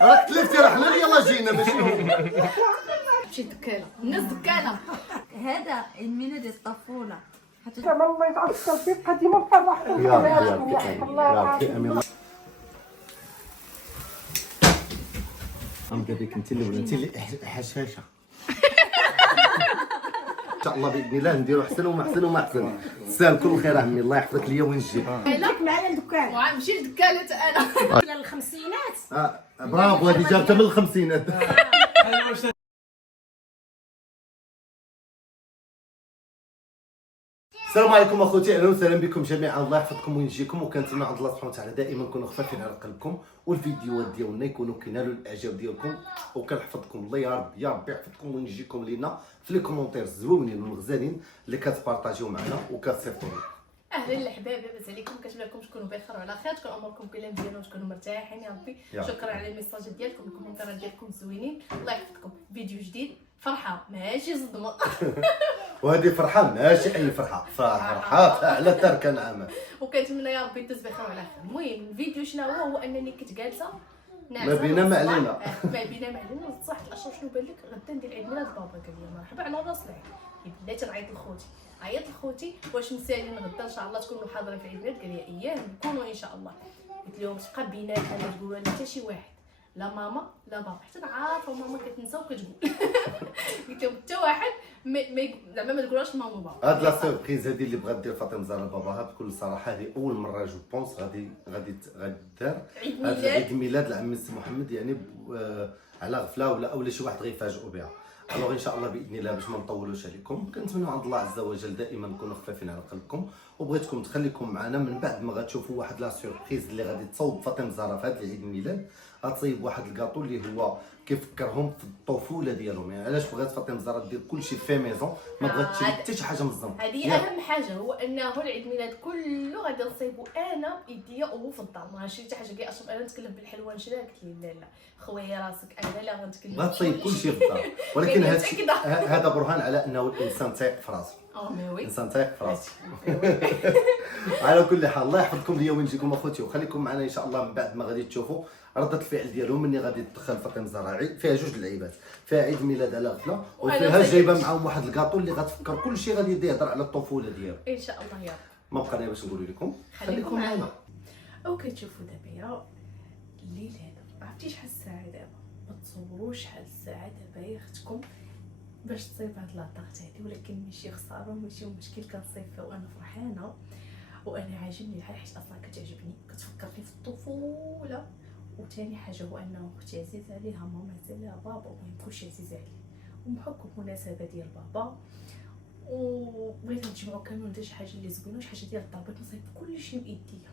راك تلفتي راه حنا اللي يلاه جينا ماشي ماشي دكاله الناس دكاله. هذا الميلاد ديال الطفوله. كما الله يتعطل فيك قديما فرحكم يا ربي يا ربي امين. انت بك انت اللي حشاشه. ان شاء الله باذن الله نديروا احسن وما احسن وما احسن. تسال كل خير عمي، الله يحفظك ليا وين تجي. جيت معايا للدكان وغنمشي لدكاله انا. الخمسينات. برافو، هذه جابتها من الخمسينات. السلام عليكم اخوتي، اهلا وسهلا بكم جميعا. الله يحفظكم وينجيكم، وكنتمنى عند الله سبحانه وتعالى دائما نكونوا خفافين على قلبكم، والفيديوهات ديالنا يكونوا كينالوا الاعجاب ديالكم، وكنحفظكم الله يا رب يا رب يحفظكم وينجيكم لينا في لي كومونتير الزوينين والغزالين اللي كتبارطاجيو معنا وكتصيفطوا لنا. اهلا الحباب، لاباس عليكم؟ كنتمنى لكم تكونوا بخير وعلى خير، تكون اموركم كلها مزيانه وتكونوا مرتاحين يا ربي. شكرا على الميساجات ديالكم، الكومنتيرات ديالكم زوينين. الله يحفظكم. فيديو جديد، فرحه ماشي صدمه. وهذه فرحه ماشي اي فرحه، فرحه على ترك نعمه، وكنتمنى يا ربي تدوز بخير وعلى خير. المهم الفيديو شنو هو انني كنت جالسه ما بينا ما علينا. ما بينا ما علينا. وصحت الاشهر شنو بان لك؟ غدا ندير عيد ميلاد بابا. قال لي مرحبا على راس العين. بديت نعيط لخوتي، عيطت لخوتي واش مسالين غدا ان شاء الله تكونوا حاضرين في عيد الميلاد. قال لي اياه نكونوا ان شاء الله. قلت لهم تبقى بيناتنا ما تقولوا لي حتى شي واحد، لا ماما لا بابا، حتى عارفه ماما كتنسى وكتقول. قلت لهم حتى واحد زعما ما تقولوش ماما وبابا. هاد لا سوربريز هادي اللي بغات دير فاطمه زهراء لباباها بكل صراحه، هذه اول مره جو بونس غادي دار عيد ميلاد العم سي محمد، يعني على غفله ولا شي واحد غيفاجئوا بها. الوغ ان شاء الله باذن الله باش ما نطولوش عليكم، كنتمنوا عند الله عز وجل دائما نكونوا خفافين على قلبكم، وبغيتكم تخليكم معنا من بعد ما غتشوفوا واحد لا سوربريز اللي غادي تصوب فاطمه زهراء في هذا العيد الميلاد. غتصيب واحد الكاطو اللي هو كيفكرهم في الطفوله ديالهم. يعني علاش بغات فاطمه زهراء دير كلشي في ميزون، ما بغات تشري حتى شي حاجه من الزنقه. هذه اهم حاجه، هو انه العيد ميلاد كله غادي نصيبو انا بايديا وهو في الدار. ما غنشري حتى حاجه. كي اشرب انا نتكلم بالحلوه نشري. قلت لي لا لا خويا راسك، انا لا غنتكلم. بغات تصيب كلشي في الدار، ولكن هذا برهان على انه الانسان تايق في راسه. الانسان تايق في راسه. على كل حال الله يحفظكم ليا وينجيكم اخوتي، وخليكم معنا ان شاء الله من بعد ما غادي تشوفوا ردة الفعل ديالهم مني غادي تدخل فاطمه زهراء. فيها جوج اللعيبات، فيها عيد ميلاد على غفله، وفيها جايبه معاهم واحد الكاطو اللي غتفكر كلشي غادي يهضر على الطفوله ديالو ان شاء الله يا رب. ما بقى لي باش نقول لكم، خليكم معنا. وكتشوفوا دابا يا الليل هذا، عرفتي شحال الساعه دابا؟ ما تصوروش شحال الساعه دابا يا اختكم باش تصيب هاد لاطاغت هادي. ولكن ماشي خساره وماشي مشكل، كنصيفها وانا فرحانه وانا عاجبني الحال، حيت اصلا كتعجبني كتفكرني في الطفوله. وثاني حاجه هو انه اختي عزيزه عليها، ماما عزيزه عليها، بابا المهم كلشي عزيز عليه، وبحكم المناسبه ديال بابا وبغيت نتجمعوا كاملين وندير شي حاجه اللي زوينه وشي حاجه ديال الدار. بغيت نصايب كلشي بايديا.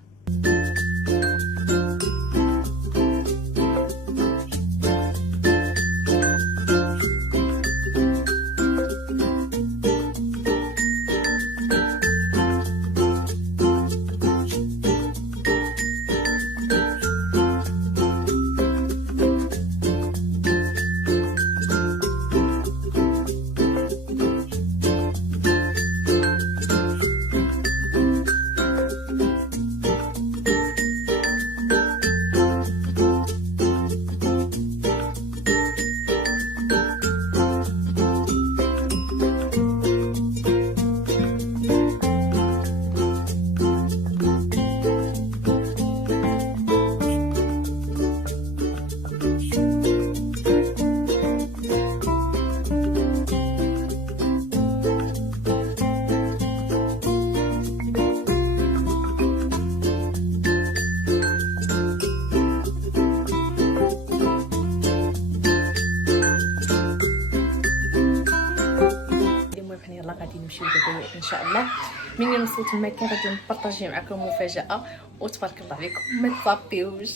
غادي نمشيو دابا ان شاء الله. منين نوصلوا تما كان غادي نبارطاجي معكم مفاجاه، وتبارك الله عليكم ما تصابيوش.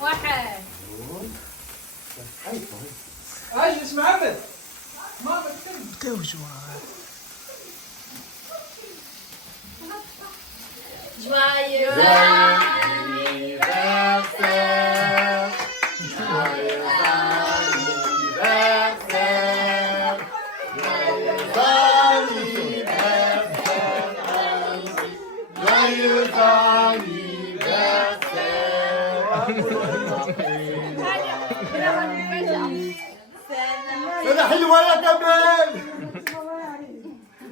واحد. اجلس محمد. Joyeux anniversaire. Joyeux anniversaire. Joyeux anniversaire. Joyeux anniversaire. هذا حلوة يا كمال.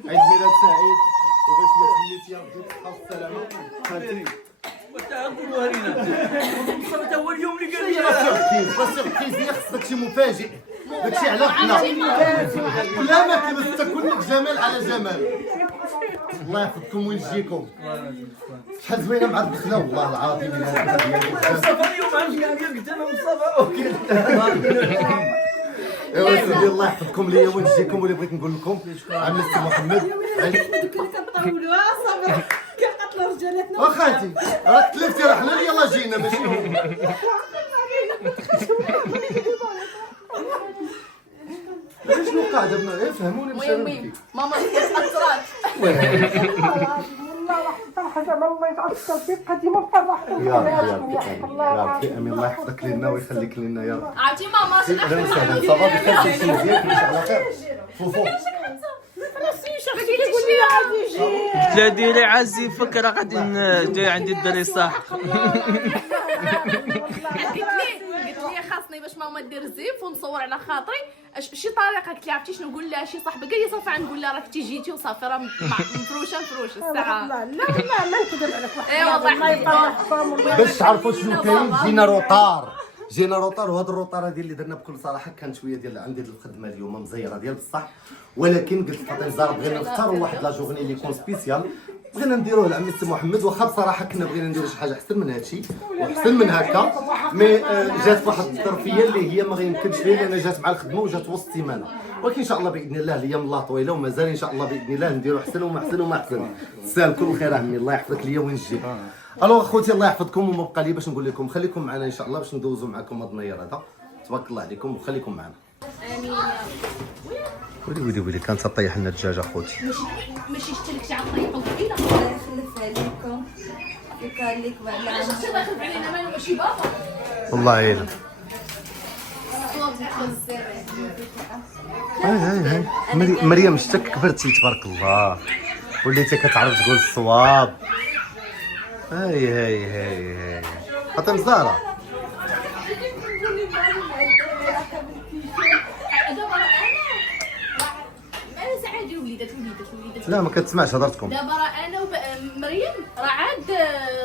عيد ميلاد سعيد وباش ما تميتي يا ربي الصحة والسلامة. خالتي تعقلوا هرينا. هذا هو اليوم اللي قال لي. لا سيربريز هي خصك شي مفاجئ. داكشي على حنا. لا ما كيبس تكون لك جمال على جمال. الله يحفظكم ويجيكم. شحال زوينه مع الدخله والله العظيم الا هكا ديالك. مصطفى اليوم عرفتي قلت انا مصطفى اوكي. ايوا سيدي الله يحفظكم ليا ونجيكم. واللي بغيت نقول لكم عم السي محمد كنطولوا صافي كنقتلوا رجالاتنا. واخاتي راه تلفتي راه حنا اللي يلاه جينا ماشي شنو قاعده بنا فهموني باش المهم ماما تاثرات. والله واحد الفرحه زعما الله يجعل التوفيق قديما فرح. يا ربي امين الله يحفظك لنا ويخليك لنا يا رب. عرفتي ماما اهلا وسهلا صافا بخير كلشي مزيان كلشي على خير. فوفو قلت لها ديري عزي فكره غادي جاي عندي الدري صح. قلت لي خاصني باش ماما دير الزيف ونصور على خاطري شي طريقه. قلت لها عرفتي شنو نقول لها شي صاحبه قال لي صافي نقول لها راك جيتي وصافي راه مفروشه الساعه. لا ما نقدر عليك واحد. اي والله باش تعرفوا شنو كاين جينا روطار وهذا الروطار هذه اللي درنا بكل صراحه كانت شويه ديال عندي الخدمه اليوم مزيره ديال بصح. ولكن قلت لفاطمه زهر بغينا نختاروا واحد لا جورني اللي يكون سبيسيال بغينا نديروه لعمي السي محمد. واخا بصراحه كنا بغينا نديروا شي حاجه احسن من هادشي واحسن من هكا مي جات واحد الظرفيه اللي هي ما غيمكنش ليا لان جات مع الخدمه وجات وسط السيمانه. ولكن ان شاء الله باذن الله الايام الله طويله ومازال ان شاء الله باذن الله نديروا احسن وما احسن وما احسن. تسال كل خير عمي الله يحفظك ليا وين جيت. الو اخوتي الله يحفظكم وما بقى لي باش نقول لكم خليكم معنا ان شاء الله باش ندوزوا معكم هذا النير هذا. تبارك الله عليكم وخليكم معنا. ويلي كانت طيح لنا الدجاج اخوتي. ماشي شتلك تاع طيحوا كبيره. الله يخلف عليكم يكاليك بعد علاش شتي الله يخلف علينا مالو ماشي بابا. والله يلا هاي مريم شتك كبرتي تبارك الله وليتي كتعرف تقول الصواب. هاي فاطمه زهره لا ما كتسمعش هضرتكم. دابا راه انا ومريم راه عاد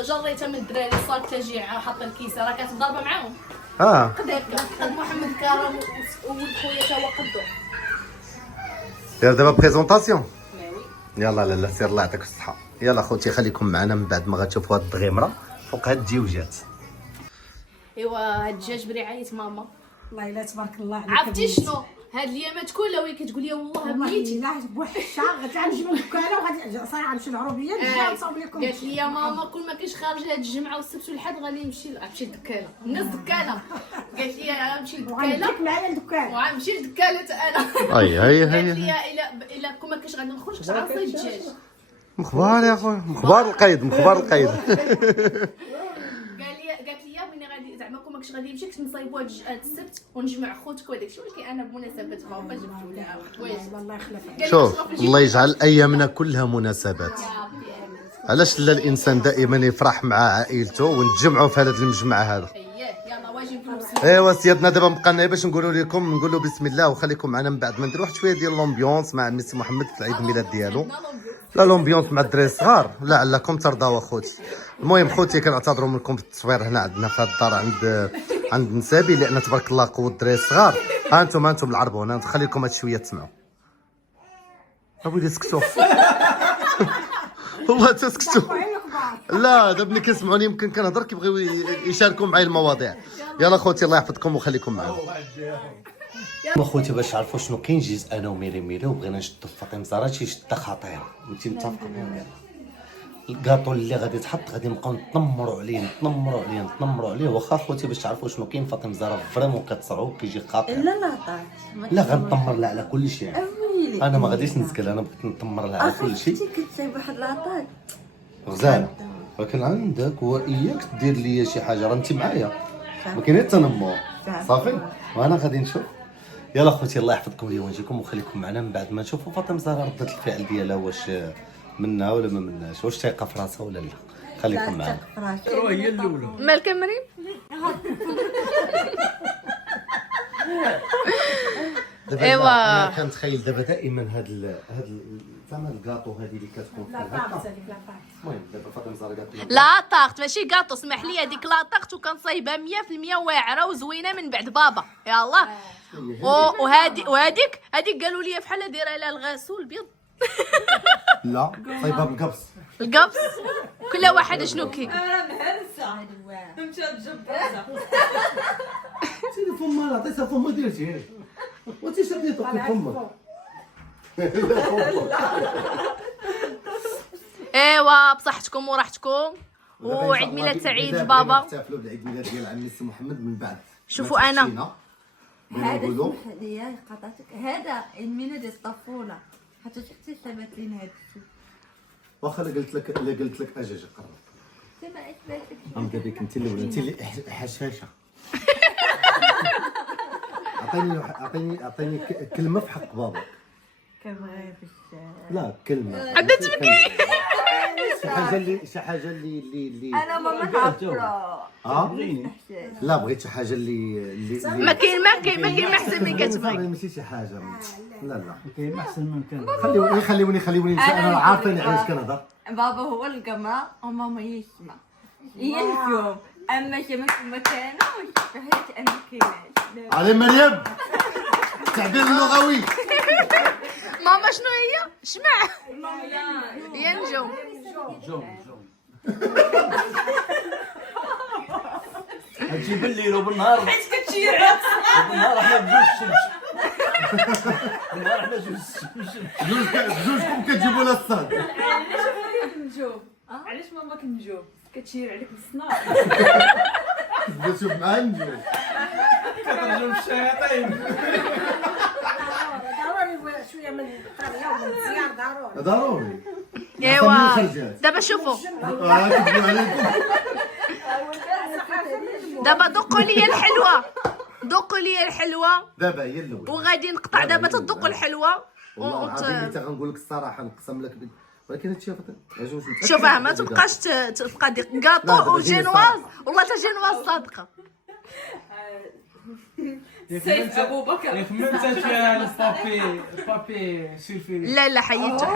جريتها من الدراري صارت تجيع حاطه الكيسه راه كتضربه معاهم. قد هكا قد محمد كرم وولد خويا تا هو قدو. دير دابا بريزونطاسيون. يلا لا سير الله يعطيك الصحه. يلا خوتي خليكم معنا من بعد ما غتشوفوا هاد الدغيمره فوق هاد الديوجات. ايوا هاد الدجاج برعايه ماما. والله الا تبارك الله عليك. عرفتي شنو هاد الايامات كلها وهي كتقول لي والله بنيتي لا بوحشه غتنجموا الدكانه وغادي صراحه نمشي العروبيه نجي نصاوب لكم. قالت لي يا ماما كل ما كاينش خارج هاد الجمعه والسبت والحد غادي نمشي للدكانه. الناس دكانه قالت لي غنمشي للدكانه وغنجيك معايا للدكان وغنمشي للدكانه انا. هاي قالت لي الا كون ما كاينش غادي نخرج تعرفي الدجاج. مخبار يا خويا مخبار القيد قالت لي يا بني غادي زعما كون ماكش غادي يمشي كنت نصايبوا هاد السبت ونجمع خوتك وداك الشيء. ولكن انا بمناسبه ماما جبتو لها واش الله يخلف. شوف الله يجعل ايامنا كلها مناسبات. علاش لا الانسان دائما يفرح مع عائلته ونتجمعوا في هذا المجمع هذا. يلا واجب فلوس. ايوا سيادنا دابا بقى لنا باش نقولوا لكم نقولوا بسم الله وخليكم معنا من بعد ما نديروا واحد شويه ديال لومبيونس مع ميسي محمد في العيد الميلاد ديالو. لا لومبيونس مع الدراري الصغار لعلكم ترضاو اخوتي. المهم خوتي كنعتذروا منكم في التصوير هنا عندنا في هذه الدار عند نسابي لان تبارك الله قوه الدراري الصغار. ها انتم العربون نخليكم هاد شويه تسمعوا. ابويا سكتوا والله تسكتوا. لا دابا ملي كيسمعوني يمكن كنهضر كيبغيو يشاركوا معايا المواضيع. يلا خوتي الله يحفظكم وخليكم معنا. اخوتي باش تعرفوا شنو كاين جيت انا وميري وبغينا نشدوا فاطمه زهره شي شده خطيره. انت متفقه معايا؟ الكاطو اللي غادي تحط غادي نبقاو نتنمروا عليه واخا خوتي باش تعرفوا شنو كاين. فاطمه الزهراء فريمون كتصرعو كيجي خاطر. لا لا طاح. لا غنطمر لها على كل شيء. ويلي. انا ما غاديش نسكل، انا بغيت نطمر لها على كل شيء. اختي كنت جايب واحد لاطاك. غزاله ولكن عندك واياك دير لي شي حاجه، راه انت معايا ما كاين التنمر صافي. وانا غادي نشوف. يلا خوتي الله يحفظكم لي ونجيكم وخليكم معنا من بعد ما نشوفوا فاطمه الزهراء ردة الفعل ديالها، واش منها ولا ما مناش، واش تايقه في راسها ولا لا. خليكم معنا. هي الاولى. مالك مريم؟ ايوا انا كنتخيل دابا دائما هاد زعما الكاطو هذه اللي كتكون فيها هكا. المهم دابا فاطمه الزهراء قالت لنا لا طاقت ماشي كاطو، اسمح لي هذيك لا طاقت وكنصايبها 100% واعره وزوينه من بعد بابا. يلاه وهذيك قالوا لي بحال دايره لها الغسول البيض. لا صايبها بالقبص. القبص كل واحد شنو كي. انا مهرسه. مشات جبرتها. سيدي فما عطيتها فما ديرتي وانت شديتو في فما. ايوا بصحتكم وراحتكم وعيد ميلاد سعيد لبابا. نحتفلوا بالعيد ميلاد ديال عمي السي محمد من بعد. شوفوا انا هذا اسمح لي قطعتك، هذا عيد ميلاد الطفوله حتى شفتي صايبات لينا هذا الشيء. واخا لا قلت لك اجي قرب. سمع اثباتك. عم دابا انت الاولى، انت اللي حشاشه. اعطيني كلمه في حق بابا. كبغي في الشارع. لا كلمه. عاد تبكي. شي حاجه اللي انا ماما تعبره. لا بغيت شي حاجه اللي ما كاين ما احسن من كتبغي. ماشي شي حاجه. لا كاين احسن من كان. خليوني انا عارفاني علاش كنهضر. بابا هو القمر وماما هي السما. هي النجوم. اما شمس مكانه وشفهات انا كايناش. علي مريم التعبير اللغوي. ماما شنو هي؟ شمع هي نجوم. هادشي بالليل وبالنهار حيت كتشير بالنهار حنا بجوج الشمس. بالنهار حنا جوج الشمس. جوجكم كتجيبوا لها الصاد. علاش ماماك نجوم كتشير عليك بالصناع؟ شوف معاه النجوم كترجم الشياطين. ضروري شويه من القريه ومن الزيار ضروري. ضروري. ايوا دابا شوفوا كتبوا عليكم. دابا ذوقوا لي الحلوه دابا هي الاولى وغادي نقطع دابا تذوقوا الحلوه. والله العظيم انت غنقول لك الصراحه نقسم لك ولكن هادشي شوف ما تبقاش تبقى ديك كاطو وجينواز والله حتى جينواز صادقه. سيف ابو بكر ياك ما انت فيها البابي سيلفي. لا حيدته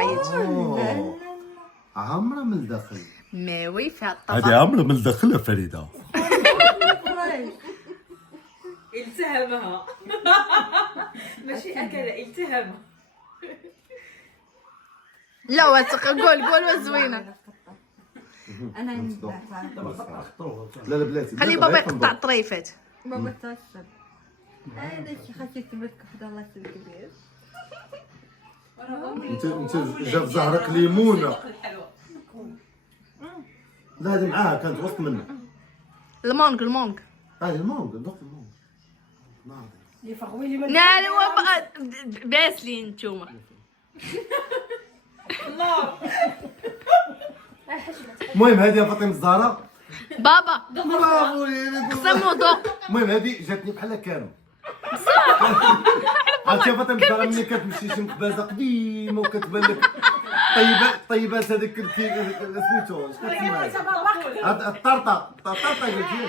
عامره من الداخل. ماوي فيها الطبق. هذه عامره من الداخل يا فريده. التهمها ماشي اكل التهمها. لا قول زوينه. انا لا بلاتي خلي بابا يقطع الطريفات. بابا تشرب. هذا الشيء خاصك تبارك واحد الله يسلمك بيه. انت جاب زهرك ليمونه. لا هذه معاها كانت وسط منها. المونغ هذه المونغ دوق المونغ. اللي فغوي لي من ناري باسلين نتوما. المهم هذه يا فاطمه الزهراء بابا برافو ليك. قسم وذوق. المهم هذه جاتني بحال كانوا عرفتي يا فاطمه الزهراء ملي كتمشي شي مخبازه قديمه وكتبان لك طيبات هذاك سميتو شكون تسمى الطرطه قلتي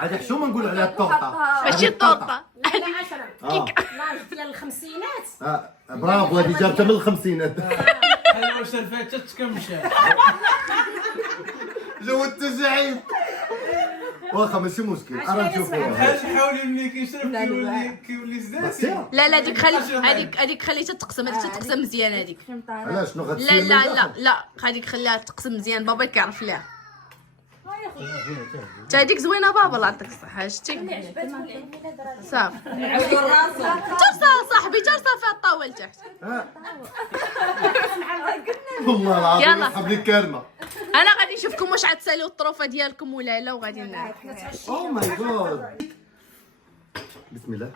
هذه حشومه نقولوا عليها الطرطه ماشي الطوطه. لاج ديال الخمسينات. برافو هذه جابتها من الخمسينات. ايوا شرفات كمشى. جو التجاعيد واخا ماشي مشكل انا نشوفوها. حاولي ملي كيشرب كيولي زداسي. لا هذيك خليتها تقسم. هذيك تقسم مزيان هذيك. علاش شنو غتسير؟ لا هذيك خليها تقسم مزيان بابا كيعرف ليها. تا هذيك زوينه بابا الله يعطيك الصحه. شتي صافي عاودوا راسه. ترسى صاحبي فيها الطاول تحت. والله العظيم يلا. صاحبي كارمه. انا غادي نشوفكم واش عتساليو الطروفه ديالكم ولا لا، وغادي نعرف. او ماي جاد. بسم الله.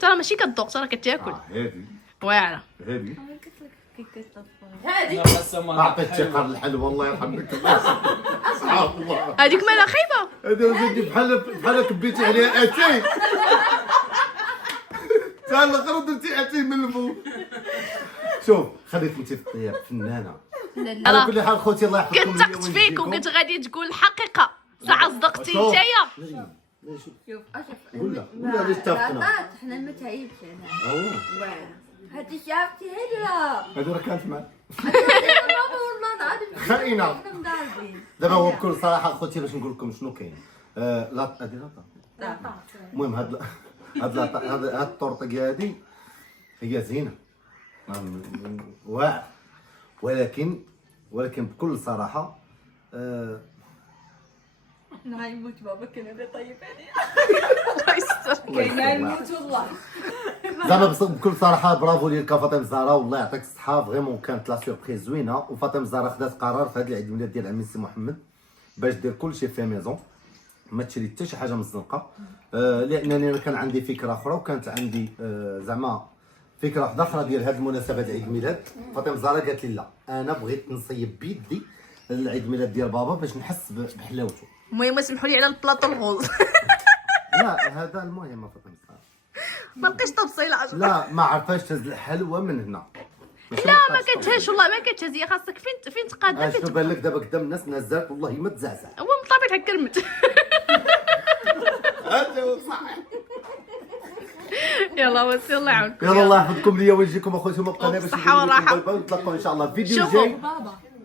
ترى ماشي كتذوق، ترى كتاكل. هادي واعره. هادي هذه اعطيت ثقه للحلوى الله يرحمك. سبحان الله. هذيك مالها خايبه. هذا زيدي بحال كبيتي عليها اتاي. تا الاخر ودرتي اتاي من الفوق. شوف خليك انت في الطياب فنانه. على كل حال خوتي الله يحفظكم. كنت فيك وكنت غادي تقول الحقيقه، ساعه صدقتي نتايا. شوف اشوف ولا ليش اتفقنا؟ حنا متعيبش انا. اوه هادي شافتي هلا. هذه راه كانت معك. والله نعرف. خاينه. احنا مضاربين. دابا هو بكل صراحه خوتي باش نقول لكم شنو كاين. لا هذه لاطا. المهم هاد الطورطه هادي هي زينه واعر، ولكن بكل صراحه نعيموت بابا كان هذا طيب عليا. الله يستر. كاينه الموت والله. زعما بكل صراحه برافو ليك فاطمه الزهراء، والله يعطيك الصحه. فريمون كانت لا سوربريز زوينه، وفاطمه الزهراء خدات قرار في هذا العيد الميلاد ديال عمي سي محمد باش دير كلشي في ميزون، ما تشري حتى شي حاجه من الزنقه. لانني انا كان عندي فكره اخرى، وكانت عندي زعما فكره واحده اخرى ديال هذه المناسبه ديال عيد الميلاد. فاطمه الزهراء قالت لي لا، انا بغيت نصيب بيدي العيد الميلاد ديال بابا باش نحس بحلاوته. المهم اسمحوا لي على البلاطو الغوز. لا هذا المهم فاطمه الزهراء ما بقيتش تفصيل عجب. لا ما عرفاش تهز الحلوى من هنا. لا ما كتهاش والله، ما كتهز. هي خاصك فين تقادها شنو بان لك دابا قدام الناس نزلت والله ما تزعزع. هو من طبيعتها كرمت. هذا هو صح. يلا وسي الله يعاونكم. يلا الله يحفظكم ليا ويجيكم اخوتي، ما بقينا باش بالصحة والراحة. نتلاقاو ان شاء الله في فيديو شوفوا. جاي.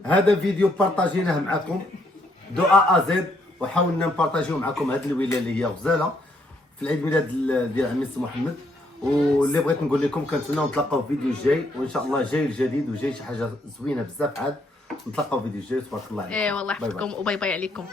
هذا فيديو بارطاجيناه معكم دو ا زد، وحاولنا نبارطاجيو معكم هذه الويله اللي هي غزاله في العيد ميلاد ديال عمي سي محمد. واللي بغيت نقول لكم كنتمناو نتلاقاو في فيديو جاي، وان شاء الله جاي الجديد وجاي شي حاجه زوينه بزاف. عاد نتلاقاو في فيديو جاي. تبارك الله عليكم. ايه والله باي باي. يحفظكم وباي باي عليكم.